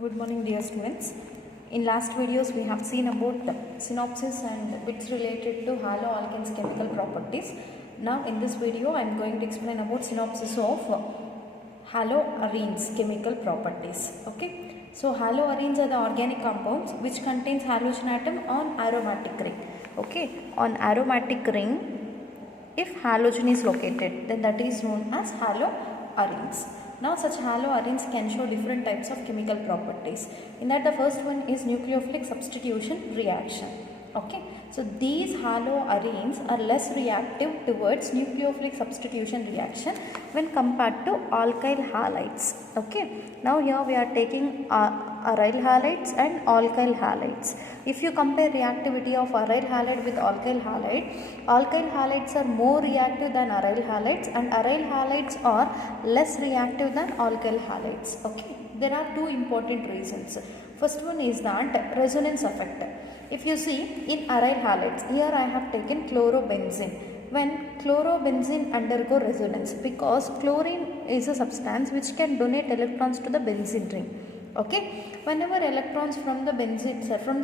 Good morning dear students. In last videos we have seen about synopsis and bits related to haloalkanes chemical properties. Now in this video I am going to explain about synopsis of haloarenes chemical properties. Okay. So haloarenes are the organic compounds which contains halogen atom on aromatic ring. Okay. On aromatic ring, if halogen is located, then that is known as haloarenes. Now such haloarenes can show different types of chemical properties. In that the first one is nucleophilic substitution reaction. Okay. So these haloarenes are less reactive towards nucleophilic substitution reaction when compared to alkyl halides. Okay. Now here we are taking aryl halides and alkyl halides. If you compare reactivity of aryl halide with alkyl halides are more reactive than aryl halides and aryl halides are less reactive than alkyl halides. Okay. There are two important reasons. First one is that resonance effect. If you see in aryl halides, here I have taken chlorobenzene. When chlorobenzene undergo resonance, because chlorine is a substance which can donate electrons to the benzene ring. Okay, whenever electrons from the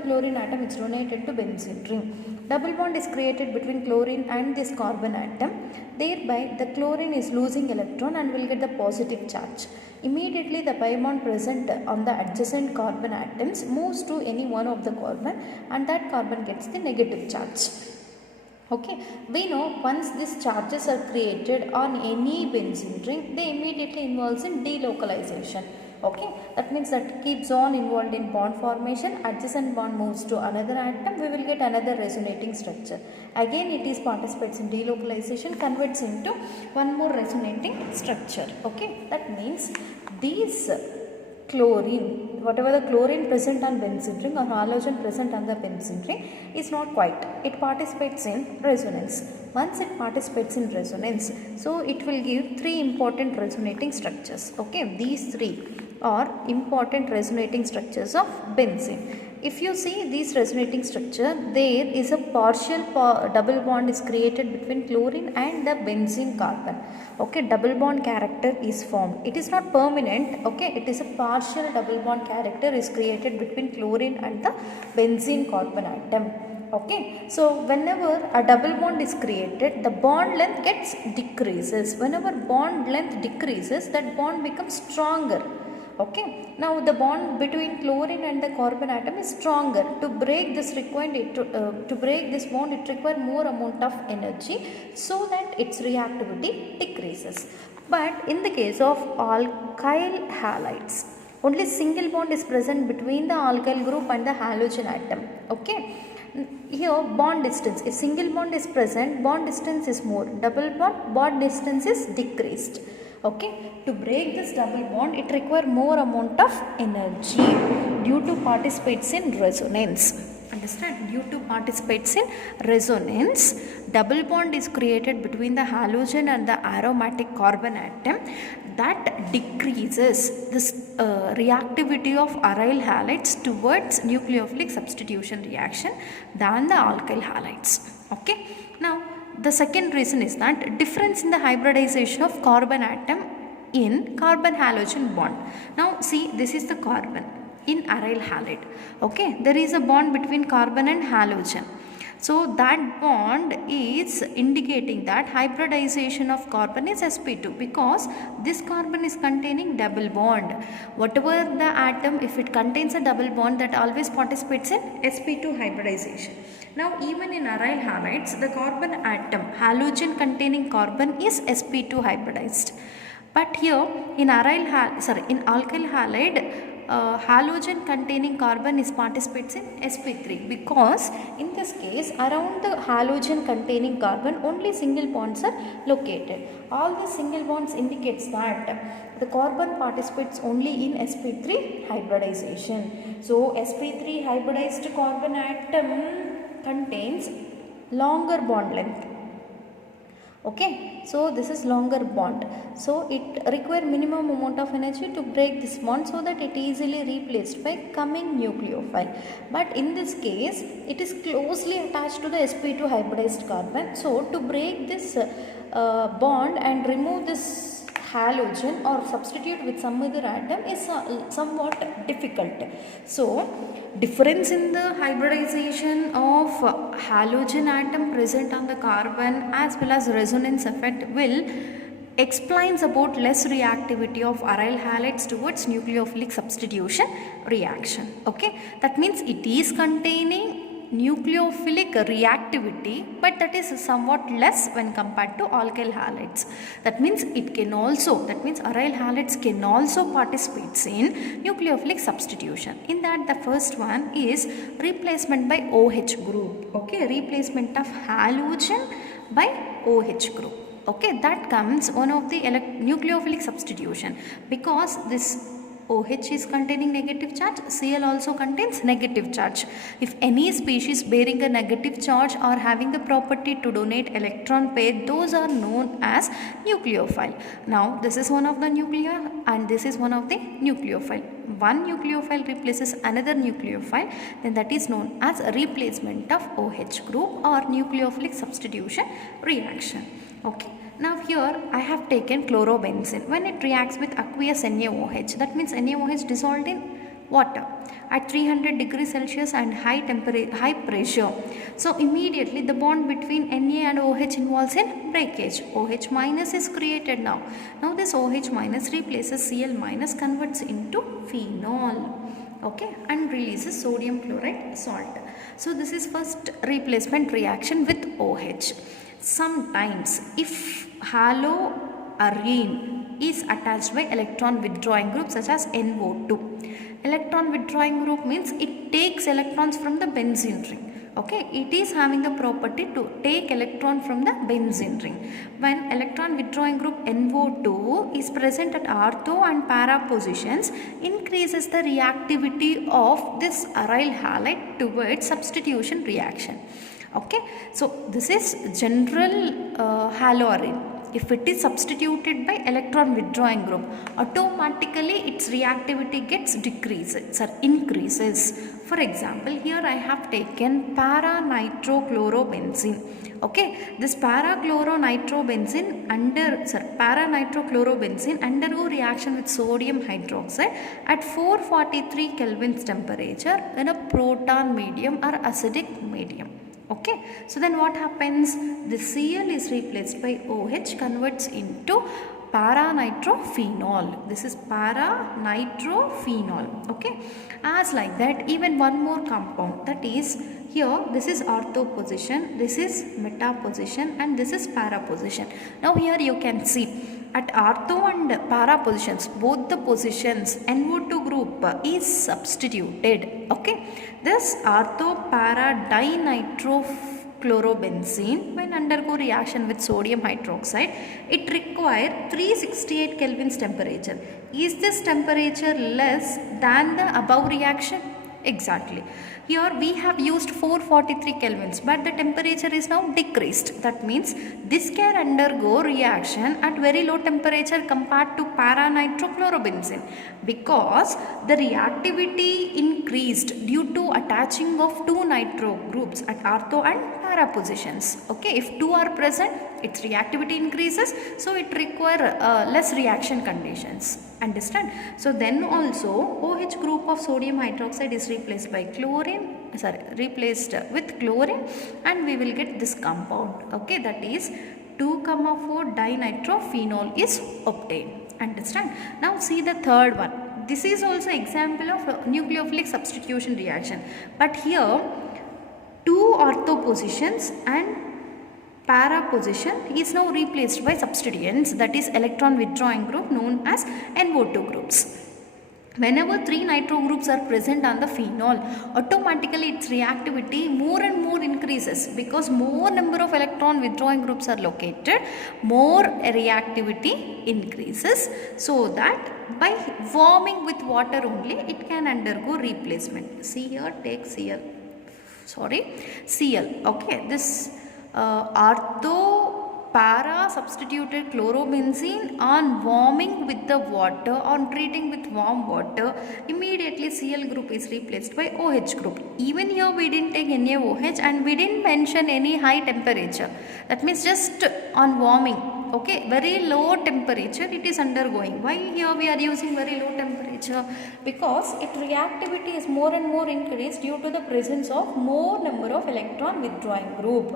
chlorine atom is donated to benzene ring, double bond is created between chlorine and this carbon atom. Thereby the chlorine is losing electron and will get the positive charge. Immediately the pi bond present on the adjacent carbon atoms moves to any one of the carbon and that carbon gets the negative charge. Okay, we know once these charges are created on any benzene ring, they immediately involves in delocalization. Okay, that means that keeps on involved in bond formation, adjacent bond moves to another atom, we will get another resonating structure. Again it is participates in delocalization, converts into one more resonating structure. Okay, that means these chlorine, whatever the chlorine present on benzene ring or halogen present on the benzene ring is not quite, it participates in resonance. Once it participates in resonance, so it will give three important resonating structures. Okay, these three are important resonating structures of benzene. If you see these resonating structure, there is a partial double bond is created between chlorine and the benzene carbon. Okay, double bond character is formed. It is not permanent. Okay, it is a partial double bond character is created between chlorine and the benzene carbon atom. Okay, so whenever a double bond is created, the bond length gets decreases. Whenever bond length decreases, that bond becomes stronger. Okay, now the bond between chlorine and the carbon atom is stronger. To break this bond, it requires more amount of energy so that its reactivity decreases. But in the case of alkyl halides, only single bond is present between the alkyl group and the halogen atom. Okay. Here bond distance, if single bond is present, bond distance is more, double bond distance is decreased. Okay, to break this double bond it requires more amount of energy due to participates in resonance. Understand? Due to participates in resonance, double bond is created between the halogen and the aromatic carbon atom that decreases this reactivity of aryl halides towards nucleophilic substitution reaction than the alkyl halides. Okay, now the second reason is that difference in the hybridization of carbon atom in carbon halogen bond. Now see, this is the carbon in aryl halide. Okay, there is a bond between carbon and halogen. So that bond is indicating that hybridization of carbon is sp2 because this carbon is containing double bond. Whatever the atom, if it contains a double bond, that always participates in sp2 hybridization. Now even in aryl halides, the carbon atom, halogen containing carbon is sp2 hybridized. But here in alkyl halide, halogen containing carbon is participates in sp3 because in this case around the halogen containing carbon only single bonds are located. All the single bonds indicates that the carbon participates only in sp3 hybridization. So sp3 hybridized carbon atom contains longer bond length. Okay, so this is longer bond. So it requires minimum amount of energy to break this bond so that it easily replaced by coming nucleophile. But in this case, it is closely attached to the sp2 hybridized carbon. So to break this bond and remove this halogen or substitute with some other atom is somewhat difficult. So difference in the hybridization of halogen atom present on the carbon as well as resonance effect will explains about less reactivity of aryl halides towards nucleophilic substitution reaction. Okay, that means it is containing nucleophilic reactivity, but that is somewhat less when compared to alkyl halides. That means aryl halides can also participate in nucleophilic substitution. In that, the first one is replacement by OH group. Okay, replacement of halogen by OH group. Okay, that comes one of the nucleophilic substitution, because this OH is containing negative charge, Cl also contains negative charge. If any species bearing a negative charge or having the property to donate electron pair, those are known as nucleophile. Now this is one of the nuclear and this is one of the nucleophile. One nucleophile replaces another nucleophile, then that is known as a replacement of OH group or nucleophilic substitution reaction. Okay, now here I have taken chlorobenzene. When it reacts with aqueous NaOH, that means NaOH dissolved in water at 300 degrees Celsius and high pressure. So immediately the bond between Na and OH involves in breakage. OH minus is created now. Now this OH minus replaces Cl minus, converts into phenol. Okay, and releases sodium chloride salt. So this is first replacement reaction with OH. Sometimes if haloarene is attached by electron withdrawing group such as NO2. Electron withdrawing group means it takes electrons from the benzene ring. Okay, it is having the property to take electron from the benzene ring. When electron withdrawing group NO2 is present at ortho and para positions, increases the reactivity of this aryl halide towards substitution reaction. Okay, so this is general haloarene. If it is substituted by electron withdrawing group, automatically its reactivity gets increases. For example, here I have taken para-nitrochlorobenzene. Okay, this para-nitrochlorobenzene undergo reaction with sodium hydroxide at 443 Kelvin's temperature in a proton medium or acidic medium. Okay, so then what happens? The Cl is replaced by OH, converts into para-nitrophenol. This is para-nitrophenol. Okay, as like that, even one more compound, that is here this is ortho position, this is meta position, and this is para position. Now here you can see at ortho and para positions, both the positions NO2 group is substituted. Okay, this ortho para dinitrochlorobenzene, when undergo reaction with sodium hydroxide, it requires 368 Kelvin's temperature. Is this temperature less than the above reaction? Exactly. Here we have used 443 Kelvins, but the temperature is now decreased. That means this can undergo reaction at very low temperature compared to para-nitrochlorobenzene, because the reactivity increased due to attaching of two nitro groups at ortho and para positions. Okay, if two are present, its reactivity increases, so it requires less reaction conditions. Understand? So then also OH group of sodium hydroxide is replaced by replaced with chlorine, and we will get this compound. Okay, that is 2,4 dinitrophenol is obtained. Understand? Now see the third one. This is also example of nucleophilic substitution reaction, but here two ortho positions and para position is now replaced by substituents, that is electron withdrawing group known as NO2 groups. Whenever three nitro groups are present on the phenol, automatically its reactivity more and more increases, because more number of electron withdrawing groups are located, more reactivity increases, so that by warming with water only it can undergo replacement. See here, take Cl. Okay, this ortho para substituted chlorobenzene on warming with the water, on treating with warm water, immediately Cl group is replaced by OH group. Even here we didn't take NaOH and we didn't mention any high temperature. That means just on warming. okay, very low temperature it is undergoing. Why here we are using very low temperature? Because its reactivity is more and more increased due to the presence of more number of electron withdrawing group.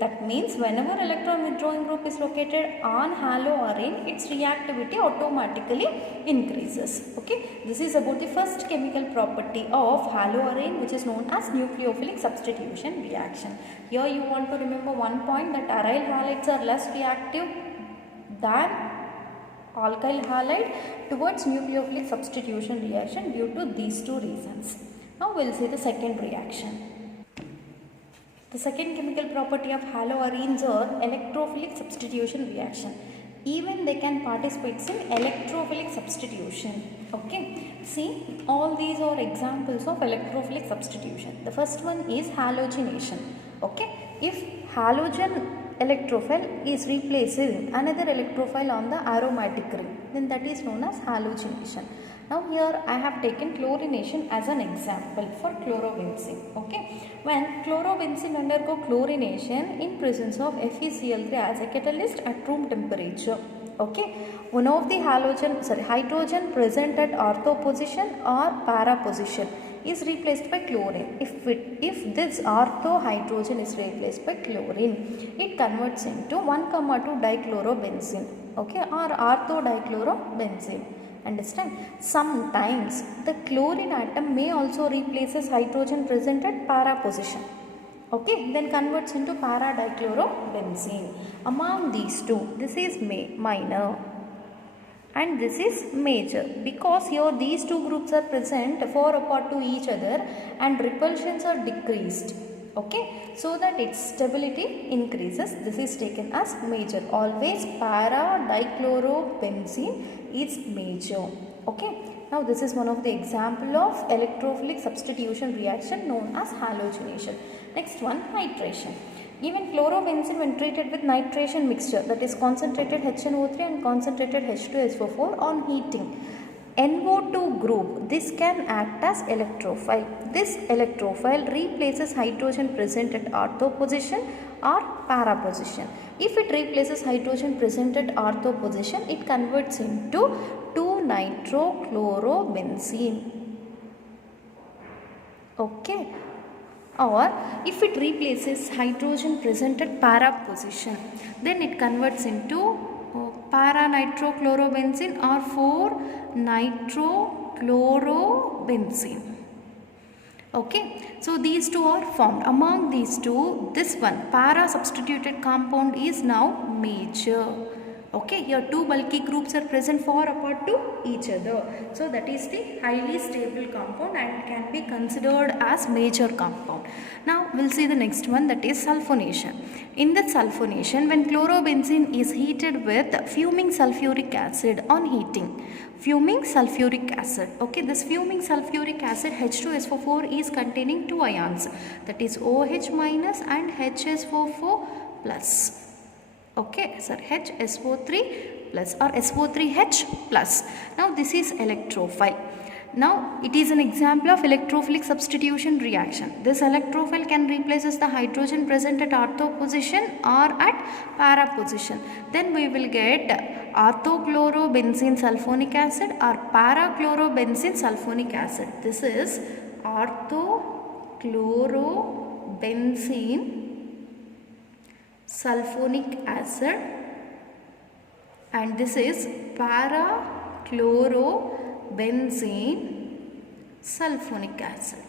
That means whenever electron withdrawing group is located on haloarine, its reactivity automatically increases. Okay, this is about the first chemical property of haloarine, which is known as nucleophilic substitution reaction. Here you want to remember one point, that aryl halides are less reactive than alkyl halide towards nucleophilic substitution reaction due to these two reasons. Now we will see the second reaction. The second chemical property of haloarenes are electrophilic substitution reaction. Even they can participate in electrophilic substitution. Okay, see, all these are examples of electrophilic substitution. The first one is halogenation. Okay, if halogen electrophile is replacing another electrophile on the aromatic ring, then that is known as halogenation. Now here I have taken chlorination as an example for chlorobenzene. Okay, when chlorobenzene undergo chlorination in presence of FeCl3 as a catalyst at room temperature. Okay, one of the hydrogen present at ortho position or para position is replaced by chlorine. If this ortho hydrogen is replaced by chlorine, it converts into 1,2 dichlorobenzene, okay, or ortho dichlorobenzene. Understand? Sometimes the chlorine atom may also replaces hydrogen present at para position. Okay, then converts into para dichlorobenzene. Among these two, this is minor and this is major, because here these two groups are present far apart to each other and repulsions are decreased. Okay, so that its stability increases. This is taken as major. Always para dichlorobenzene is major. Okay, now this is one of the example of electrophilic substitution reaction known as halogenation. Next one, nitration. Even chlorobenzene when treated with nitration mixture, that is concentrated HNO3 and concentrated H2SO4 on heating, NO2 group, this can act as electrophile. This electrophile replaces hydrogen present at ortho position or para position. If it replaces hydrogen present at ortho position, it converts into 2-nitrochlorobenzene. Okay, or if it replaces hydrogen present at para position, then it converts into para nitrochlorobenzene or 4-nitrochlorobenzene. Okay, so these two are formed. Among these two, this one para substituted compound is now major. Okay, here two bulky groups are present far apart to each other, so that is the highly stable compound and can be considered as major compound. Now we'll see the next one, that is sulfonation. In the sulfonation, when chlorobenzene is heated with fuming sulfuric acid on heating, fuming sulfuric acid, okay, this fuming sulfuric acid H2SO4 is containing two ions, that is OH minus and HSO4 plus. Okay, sir, HSO3 plus or SO3H plus. Now this is electrophile. Now it is an example of electrophilic substitution reaction. This electrophile can replaces the hydrogen present at ortho position or at para position. Then we will get orthochlorobenzene sulfonic acid or para-chlorobenzene sulfonic acid. This is orthochlorobenzene sulfonic acid and this is para-chlorobenzene sulfonic acid.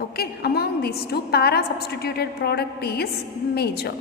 Okay, among these two, para substituted product is major.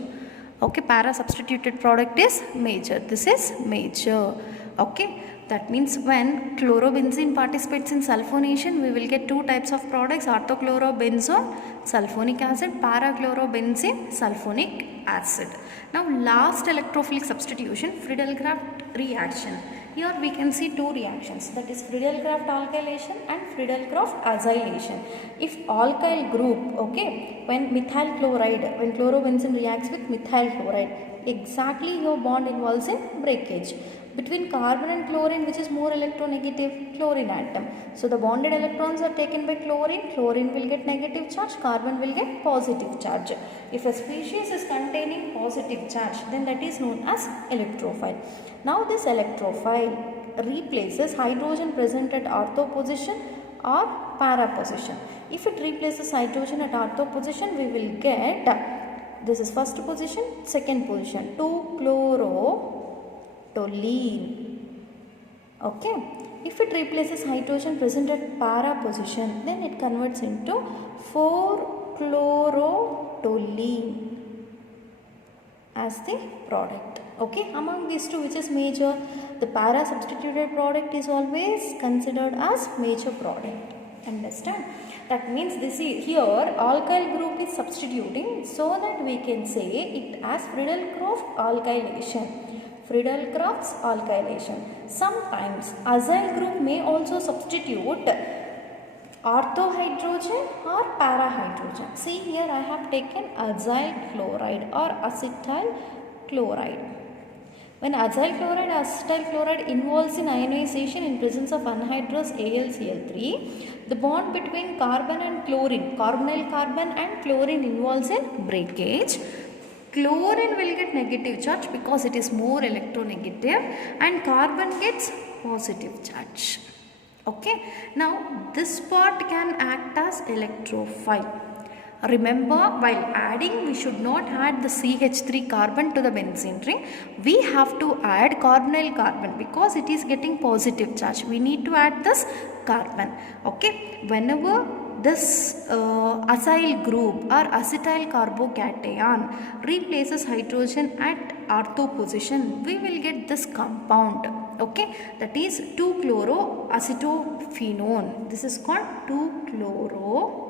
Okay, para substituted product is major. This is major. Okay, that means when chlorobenzene participates in sulfonation, we will get two types of products, orthochlorobenzone sulfonic acid, para-chlorobenzene sulfonic acid. Now last electrophilic substitution, Friedel-Crafts reaction. Here we can see two reactions, that is Friedel-Crafts alkylation and Friedel-Crafts acylation. If alkyl group, okay, when methyl chloride, when chlorobenzene reacts with methyl chloride, exactly your bond involves in breakage. Between carbon and chlorine, which is more electronegative? Chlorine atom. So the bonded electrons are taken by chlorine. Chlorine will get negative charge, carbon will get positive charge. If a species is containing positive charge, then that is known as electrophile. Now this electrophile replaces hydrogen present at ortho position or para position. If it replaces hydrogen at ortho position, we will get, this is first position, second position, 2-chlorotoluene. Okay. If it replaces hydrogen present at para position, then it converts into 4-chlorotoluene as the product. Okay, among these two, which is major? The para substituted product is always considered as major product. Understand? That means this is here alkyl group is substituting, so that we can say it as Friedel-Crafts alkylation. Friedel-Crafts alkylation. Sometimes acyl group may also substitute orthohydrogen or parahydrogen. See here I have taken acyl chloride or acetyl chloride. When acyl chloride or acetyl chloride involves in ionization in presence of anhydrous AlCl3, the bond between carbon and chlorine, carbonyl carbon and chlorine involves in breakage. Chlorine will get negative charge because it is more electronegative, and carbon gets positive charge. Okay, now this part can act as electrophile. Remember, while adding, we should not add the CH3 carbon to the benzene ring. We have to add carbonyl carbon because it is getting positive charge. We need to add this carbon. Okay, whenever this acyl group or acetyl carbocation replaces hydrogen at ortho position, we will get this compound. Okay, that is 2-chloroacetophenone. This is called 2-chloro.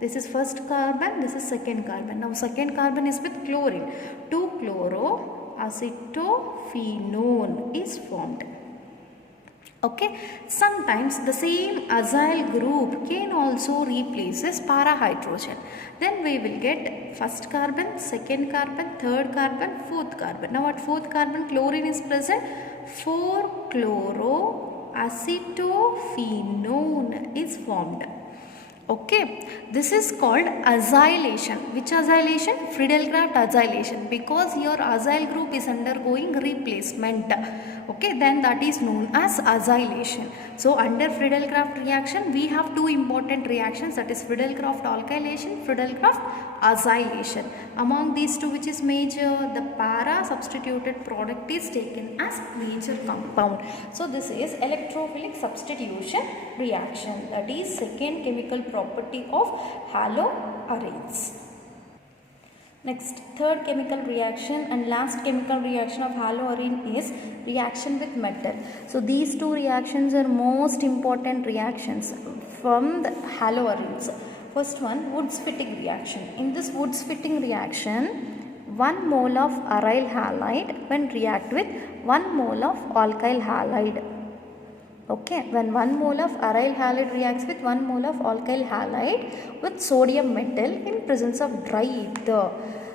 This is first carbon, this is second carbon. Now second carbon is with chlorine. 2-chloroacetophenone is formed. Okay, sometimes the same acyl group can also replaces parahydrogen. Then we will get first carbon, second carbon, third carbon, fourth carbon. Now at fourth carbon chlorine is present. 4-chloroacetophenone is formed. Okay, this is called acylation. Which acylation? Friedel-Crafts acylation, because your acyl group is undergoing replacement. Okay, then that is known as acylation. So under Friedel-Crafts reaction, we have two important reactions, that is Friedel-Crafts alkylation, Friedel-Crafts acylation. Among these two, which is major? The para substituted product is taken as major compound. So this is electrophilic substitution reaction, that is second chemical property of haloarenes. Next, third chemical reaction and last chemical reaction of haloarene is reaction with metal. So these two reactions are most important reactions from the haloarenes. First one, Wurtz-Fittig reaction. In this Wurtz-Fittig reaction, 1 mole of aryl halide when react with 1 mole of alkyl halide. Okay, when 1 mole of aryl halide reacts with 1 mole of alkyl halide with sodium metal in presence of dry ether.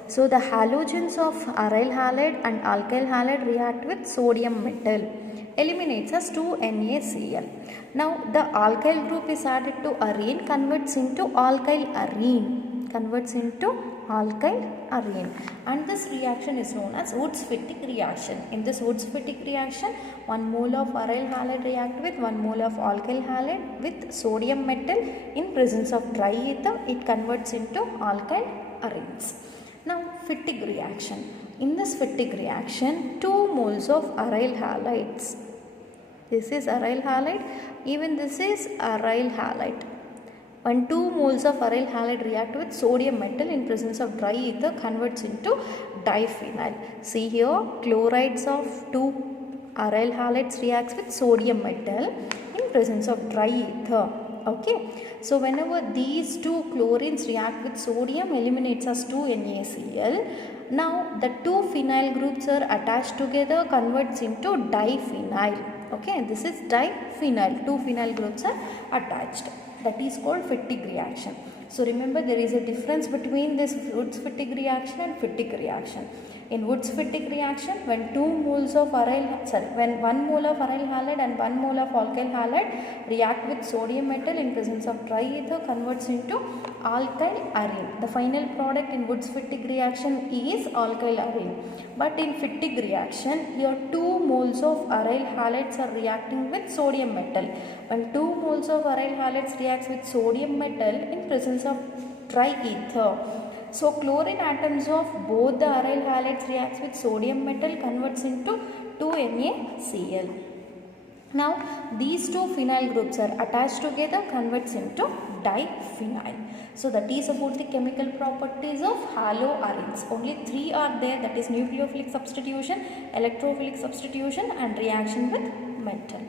So the halogens of aryl halide and alkyl halide react with sodium metal, eliminates as 2NaCl. Now the alkyl group is added to arene, converts into alkyl arene. And this reaction is known as Wurtz-Fittig reaction. In this Wurtz-Fittig reaction, 1 mole of aryl halide react with 1 mole of alkyl halide with sodium metal in presence of dry ether. It converts into alkyl arenes. Now Fittig reaction. In this Fittig reaction, 2 moles of aryl halides. This is aryl halide, even this is aryl halide. When 2 moles of aryl halide react with sodium metal in presence of dry ether, converts into diphenyl. See here, chlorides of 2 aryl halides reacts with sodium metal in presence of dry ether. Okay, so whenever these two chlorines react with sodium, eliminates as 2NaCl. Now the 2 phenyl groups are attached together, converts into diphenyl. Okay, this is diphenyl. 2 phenyl groups are attached. That is called Fittig reaction. So remember, there is a difference between this Wurtz-Fittig reaction and Fittig reaction. In Wurtz-Fittig reaction, when 1 mole of aryl halide and 1 mole of alkyl halide react with sodium metal in presence of triether, converts into alkyl arene. The final product in Wurtz-Fittig reaction is alkyl arene. But in Fittig reaction, here 2 moles of aryl halides are reacting with sodium metal. When 2 moles of aryl halides reacts with sodium metal in presence of triether, so chlorine atoms of both the aryl halides reacts with sodium metal, converts into 2NaCl. Now these two phenyl groups are attached together, converts into diphenyl. So that is about the chemical properties of haloarenes. Only 3 are there, that is nucleophilic substitution, electrophilic substitution and reaction with metal.